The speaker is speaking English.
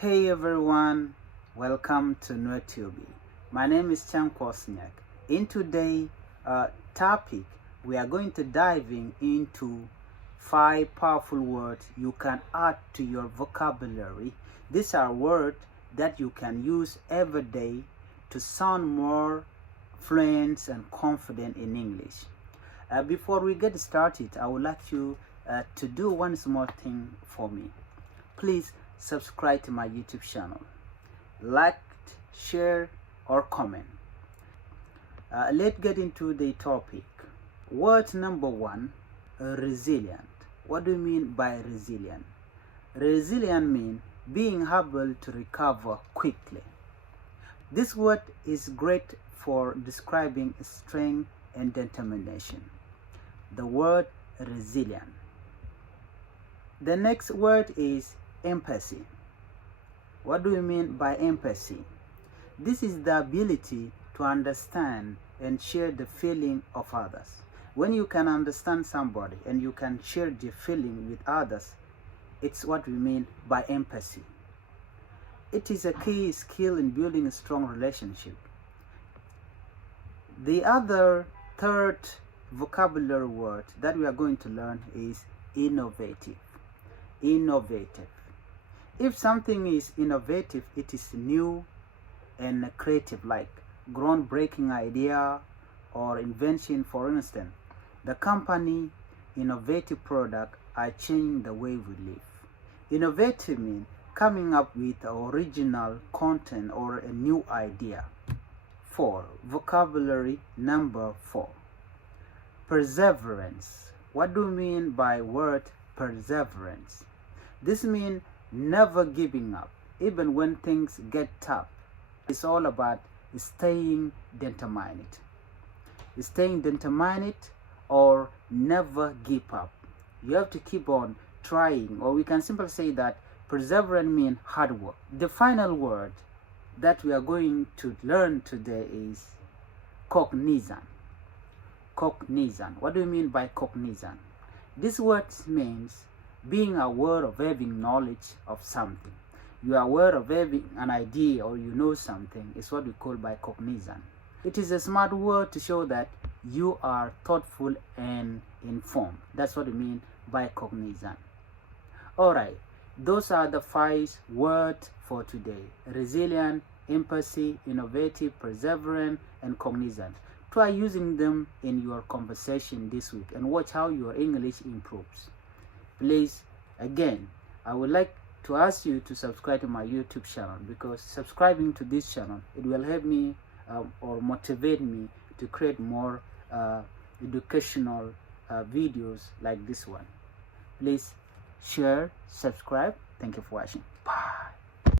Hey everyone, welcome to NoTube. My name is Chan Kwasniak. In today's topic, we are going to diving into 5 powerful words you can add to your vocabulary. These are words that you can use every day to sound more fluent and confident in English. Before we get started, I would like you to do one small thing for me. Please subscribe to my YouTube channel, like, share or comment. Let's get into the topic. Word number 1, resilient. What do you mean by resilient? Resilient means being able to recover quickly. This word is great for describing strength and determination. The word resilient. The next word is empathy. What do you mean by empathy? This is the ability to understand and share the feeling of others. When you can understand somebody and you can share the feeling with others, it's what we mean by empathy. It is a key skill in building a strong relationship. The other third vocabulary word that we are going to learn is innovative. Innovative. If something is innovative, it is new and creative, like groundbreaking idea or invention. For instance, the company innovative product are changing the way we live. Innovative means coming up with original content or a new idea. 4. Vocabulary number 4. Perseverance. What do you mean by word perseverance? This means never giving up, even when things get tough. It's all about staying determined. Staying determined or never give up. You have to keep on trying, or we can simply say that perseverance means hard work. The final word that we are going to learn today is cognizant. Cognizant. What do you mean by cognizant? This word means being aware of having knowledge of something. You are aware of having an idea or you know something is what we call by cognizant. It is a smart word to show that you are thoughtful and informed. That's what we mean by cognizant. Alright, those are the 5 words for today. Resilient, empathy, innovative, perseverant, and cognizant. Try using them in your conversation this week and watch how your English improves. Please, again, I would like to ask you to subscribe to my YouTube channel, because subscribing to this channel, it will help me or motivate me to create more educational videos like this one. Please share, subscribe. Thank you for watching. Bye.